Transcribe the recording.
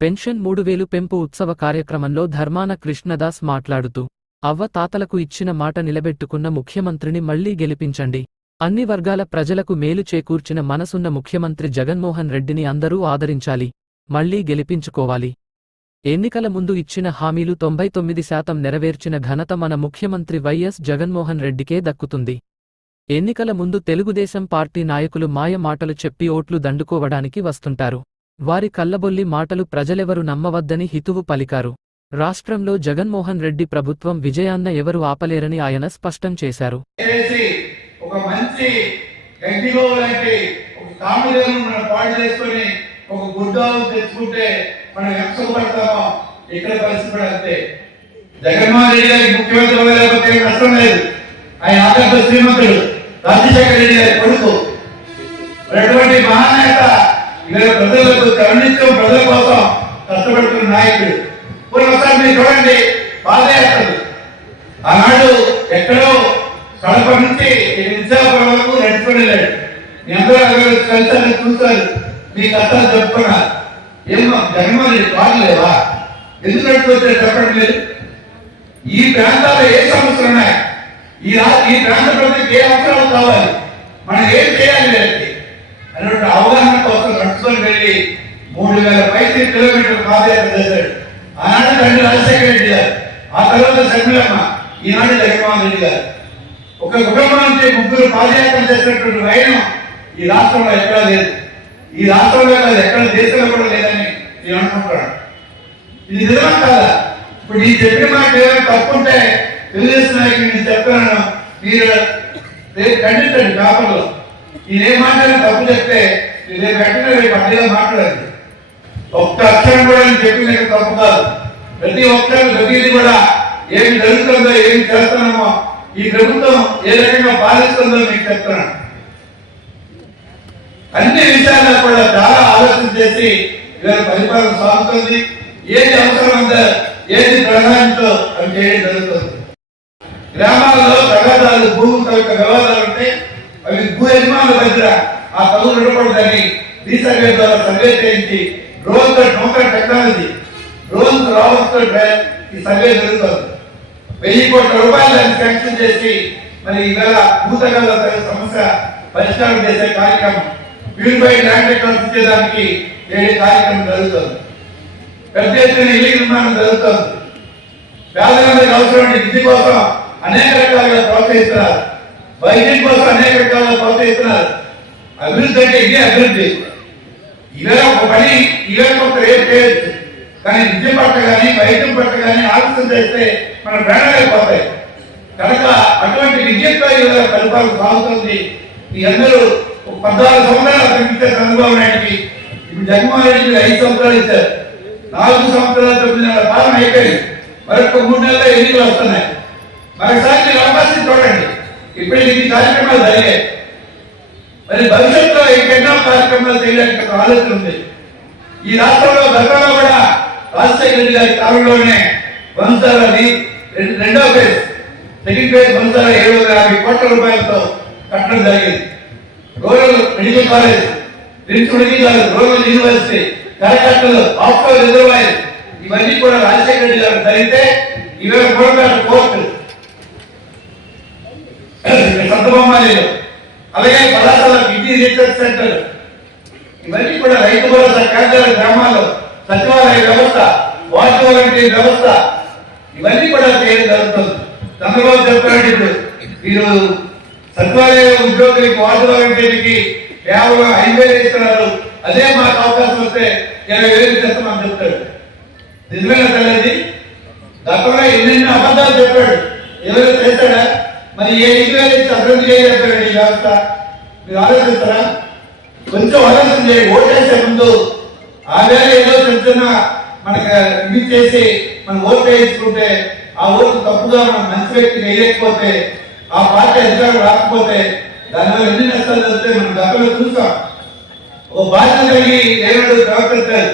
Pension 3000 పెంపు ఉత్సవ కార్యక్రమంలో ధర్మాన కృష్ణదాస్ మాట్లాడుతూ, అవ్వ తాతలకు ఇచ్చిన మాట నిలబెట్టుకున్న ముఖ్యమంత్రిని మళ్లీ గెలిపించండి. అన్ని వర్గాల ప్రజలకు మేలు చేకూర్చిన మనసున్న ముఖ్యమంత్రి జగన్మోహన్ రెడ్డిని అందరూ ఆదరించాలి, మళ్లీ గెలిపించుకోవాలి. ఎన్నికల ముందు ఇచ్చిన హామీలు 99% నెరవేర్చిన ఘనత మన ముఖ్యమంత్రి వైఎస్ జగన్మోహన్ రెడ్డికే దక్కుతుంది. ఎన్నికల ముందు తెలుగుదేశం పార్టీ నాయకులు మాయ మాటలు చెప్పి ఓట్లు దండుకోవడానికి వస్తుంటారు. వారి కల్లబొల్లి మాటలు ప్రజలెవరు నమ్మవద్దని హితువు పలికారు. రాష్ట్రంలో జగన్మోహన్ రెడ్డి ప్రభుత్వం విజయాన్న ఎవరు ఆపలేరని ఆయన స్పష్టం చేశారు. జగన్మోహన్ రెడ్డి గారికి ముఖ్యమంత్రి నష్టం లేదు. ఆయన ఆదర్శ శ్రీమంతుడు రాజశేఖర రెడ్డి గారి కొడుకు. అటువంటి మహానేత ప్రజలకు కరుణించడం, ప్రజల కోసం కష్టపడుతున్న నాయకుడు. ఒకసారి మీరు చూడండి, పాదయాత్రలు ఆనాడు ఎక్కడో కడప నుంచి విశాఖపట్నం వరకు నడుచుకుని వెళ్ళాడు. మీ అందరూ కలిసారు, చూశారు, మీ కష్టాలు చెప్పుకున్నారు. ఏమో జగన్మోహన్ రెడ్డి కాదులేవా? ఎందుకు నడుచుకొచ్చారు చెప్పండి మీరు. ఈ ప్రాంతాల్లో ఏ సమస్యలు ఉన్నాయి, ఈ ప్రాంత ప్రజలకు ఏ అవసరాలు కావాలి, మనం ఏం చేయాలి అన్నటువంటి అవగాహన కోసం నడుచుకొని వెళ్ళి 3000 కిలోమీటర్లు పాదయాత్ర చేశాడు. ఆనాడు తండ్రి రాజశేఖర రెడ్డి గారు, ఆ తర్వాత శర్మిలమ్మ, ఈనాడు జగన్మోహన్ రెడ్డి గారు. ఒక కుటుంబం నుంచి 3 పాదయాత్ర చేసినటువంటి వైనం ఈ రాష్ట్రంలో ఎక్కడా లేదు. ఈ రాష్ట్రంలో కాదు, ఎక్కడ దేశంలో కూడా లేదని నేను అనుకుంటున్నాను. ఇది నిజమా కాదా? ఇప్పుడు ఈ చెప్పిన మాట ఏదైనా తప్పుంటే తెలుగుదేశం నాయకులు నేను చెప్తున్నాను, మీరు ఖండించండి పేపర్లో. నేనేం మాట్లాడిన తప్పు చెప్తే రేపు వెంటనే రేపు అడ్డగా మాట్లాడండి. ఒక్క అక్షరం కూడా నేను చెప్పిన తప్పు కాదు. ప్రతి ఒక్కరు ప్రతిదీ కూడా ఏమి జరుగుతుందో, ఏమి చేస్తున్నామో, ఈ ప్రభుత్వం ఏ రకంగా పాలిస్తుందో మీకు చెప్తున్నాను. అన్ని విషయాల్లో కూడా చాలా ఆలోచన చేసి ఇవాళ పరిపాలన సాగుతుంది. ఏది అవసరం ఉందో, ఏది ప్రధానంతో అవి చేయడం జరుగుతుంది. గ్రామాల్లో తగాదాలు, భూములతో వివాదాలు ఉంటే అవి భూ యజమానుల దగ్గర ఆ పనులు ఉండకూడదని రీసర్వే ద్వారా సర్వే చేయించి డ్రోన్ టెక్నాలజీ, డ్రోన్ రావడంతో ఈ సర్వే జరుగుతుంది. 1000 కోట్ల రూపాయలు దాన్ని శాంక్షన్ చేసి మరి ఈవేళ భూతగాల సమస్య పరిష్కారం చేసే కార్యక్రమం, ప్యూరిఫైడ్ ల్యాండ్ రికార్డ్స్ ఇచ్చేదానికి కార్యక్రమం జరుగుతుంది. పెద్ద ఎత్తున ఇల్లు నిర్మాణం జరుగుతుంది. పేదలందరికీ అవసరమైన విద్య కోసం అనేక రకాలుగా ప్రోత్సహిస్తున్నారు. వైద్యం కోసం అనేక రకాలుగా ప్రోత్సహిస్తున్నారు. అభివృద్ధి అంటే ఇదే అభివృద్ధి. ఈవేళ ఒక పని ఈవేళ ఒక రేపు చేయొచ్చు, కానీ విద్య పట్ల కానీ వైద్యం పట్ల కానీ ఆలోచన చేస్తే మన ప్రాణాలైపోతాయి. కనుక అటువంటి విద్యతో ఈవేళ పరిపాలన సాగుతుంది. మీ అందరూ 14 సంవత్సరాలు తగ్గితే చంద్రబాబు నాయుడికి, ఇప్పుడు జగన్మోహన్ రెడ్డికి 5 సంవత్సరాలు ఇచ్చారు. 4 సంవత్సరాల 9 నెలల పాలన అయిపోయింది. మరొక 3 నెలల్లో ఎన్నికలు వస్తున్నాయి. మరొకసారి మీరు అవకాశం చూడండి. ఇప్పుడు ఈ కార్యక్రమాలు జరిగాయి, మరి భవిష్యత్తులో ఇంకెన్నో కార్యక్రమాలు చేయడానికి ఆలోచన ఉంది. ఈ రాష్ట్రంలో గతంలో కూడా రాజశేఖర రెడ్డి గారి కాలంలోనే వంశాలని రెండో ఫేజ్, సెకండ్ ఫేజ్ వంశాల 750 కోట్ల రూపాయలతో కట్టడం జరిగింది. Rural medical college, medical college, rural university, కరకట్టలు, ఆఫ్షోర్ రిజర్వాయర్, ఇవన్నీ కూడా రాజశేఖర రెడ్డి గారు జరిగితే ఇవాళ కోరపేట కోర్టు, సంతబొమ్మాలిలో, అలాగే పలాసల కిడ్నీ రీసెర్చ్ సెంటర్, ఇవన్నీ కూడా రైతు భరోసా కేంద్రాల గ్రామాల్లో సచివాలయ వ్యవస్థ, వార్డు వాలంటీర్ వ్యవస్థ, ఇవన్నీ కూడా చేయడం జరుగుతుంది. చంద్రబాబు చెప్తున్నాడు, ఇప్పుడు మీరు సచివాలయ ఉద్యోగులకి, వార్డు వాలంటీర్కి కేవలం 5,000 ఇస్తున్నారు, అదే మాకు అవకాశం వస్తే 20,000 చేస్తామని చెప్తాడు. నిజమేనా తెలియదు? గతంలో ఎన్నెన్నో అబద్ధాలు చెప్పాడు. ఎవరు చేశాడా? మరి ఏ 5,000 ఇచ్చి అభివృద్ధి చేయగలుగుతాడు ఈ వ్యవస్థ? మీరు ఆలోచిస్తారా? కొంచెం ఆలోచన చేయండి. ఓటేసే ముందు ఆ వేళ ఏదో చిన్న మనకు ఇది చేసి మనం ఓటు వేయించుకుంటే ఆ ఓటు తప్పుగా మనం మంచి వ్యక్తికి వేయకపోతే, ఆ పార్టీ అధికారులు రాకపోతే దానివల్ల ఎన్ని నష్టాలు వస్తే మనం గతంలో చూసాం. ఓ బాధ్యత కలిగి ఏనాడు ప్రవర్తించారు.